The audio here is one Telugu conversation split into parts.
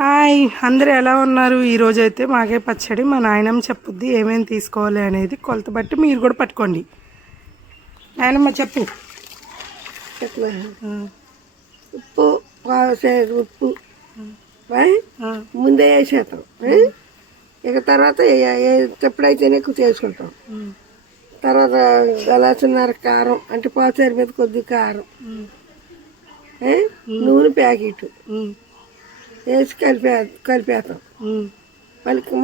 హాయ్ అందరూ ఎలా ఉన్నారు? ఈరోజు అయితే మాగే పచ్చడి మా నాయనమ్మ చెప్పుద్ది ఏమేమి తీసుకోవాలి అనేది. కొలత బట్టి మీరు కూడా పట్టుకోండి. నాయనమ్మ చెప్పు. ఉప్పు ఉప్పు ముందే వేసేస్తాం. ఇక తర్వాత ఎప్పుడైతేనే ఎక్కువ చేసుకుంటాం. తర్వాత గలాసున్నర కారం, అంటే పావుసేరు మీద కొద్ది కారం, నూనె ప్యాకెట్ వేసి కలిపేస్తాం.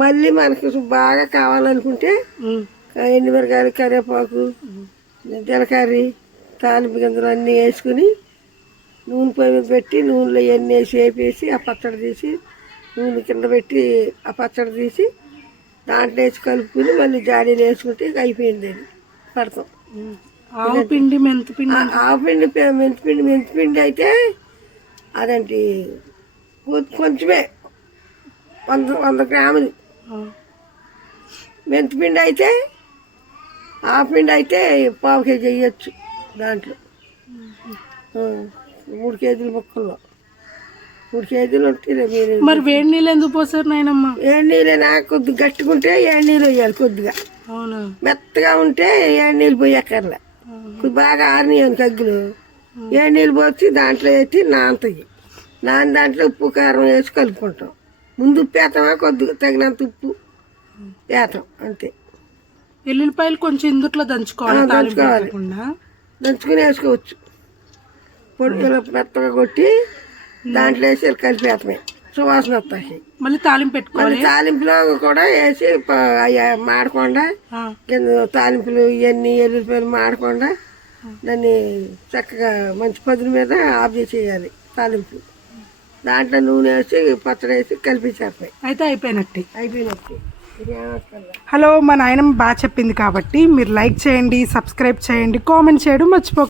మళ్ళీ మనకి బాగా కావాలనుకుంటే ఎండుమిరకాయలు, కరివేపాకు, జీలకర్ర, తాలింపు గింజలు అన్నీ వేసుకుని నూనె పొయ్యి మీద పెట్టి నూనెలో ఇవన్నీ వేసి వేపేసి ఆ పచ్చడి తీసి నూనె కింద పెట్టి ఆ పచ్చడి తీసి దాంట్లో వేసి కలుపుకుని మళ్ళీ జాడీలు వేసుకుంటే అయిపోయింది. అది పడతాం. ఆవు పిండి, మెంతిపిండి. ఆవు పిండి, మెంతిపిండి అయితే అదంటే కొంచెమే 100 గ్రాములు. మెంతిపిండి అయితే ఆవు పిండి అయితే పావు కేజీ వేయచ్చు. దాంట్లో 3 కేజీల ముక్కల్లో 3 కేజీలు ఉంటాయి. మీరు మరి వేడి నీళ్ళు ఎందుకు పోసారు నాయనమ్మ? వేడి నీళ్ళైనా కొద్దిగా గట్టుకుంటే వేడి నీళ్ళు వేయాలి. కొద్దిగా అవునా? మెత్తగా ఉంటే వేడి నీళ్ళు పోయక్కర్లే. బాగా ఆరినాయని కగ్గులు వేడి నీళ్ళు పోసి దాంట్లో వేసి నానతాయి. దాంట్లో ఉప్పు కారం వేసి కలుపుకుంటాం. ముందు ఉప్పు వేస్తామా, కొద్దిగా తగినంత ఉప్పు వేస్తాం అంతే. ఎల్లుల్లిపాయలు కొంచెం ఇందుట్లో దంచుకోవాలి. దంచుకుని వేసుకోవచ్చు. పొడి ఇలా మెత్తగా కొట్టి దాంట్లో వేసి కలిపేస్తామే. సువాసన వస్తాయి. మళ్ళీ తాలింపు పెట్టుకోవాలి. తాలింపులో కూడా వేసి మాడకుండా తాలింపులు ఇవన్నీ ఎల్లుల్లిపాయలు మాడకుండా దాన్ని చక్కగా మంచి పదుల మీద ఆఫ్ చేసేయాలి. తాలింపు దాంట్లో నూనె వేసి పచ్చడి వేసి కలిపించేస్తాయి. అయితే అయిపోయినట్టే. అయిపోయినట్టు. హలో, మా నాయనమ్మ బాగా చెప్పింది కాబట్టి మీరు లైక్ చేయండి, సబ్స్క్రైబ్ చేయండి, కామెంట్ చేయడం మర్చిపోకండి.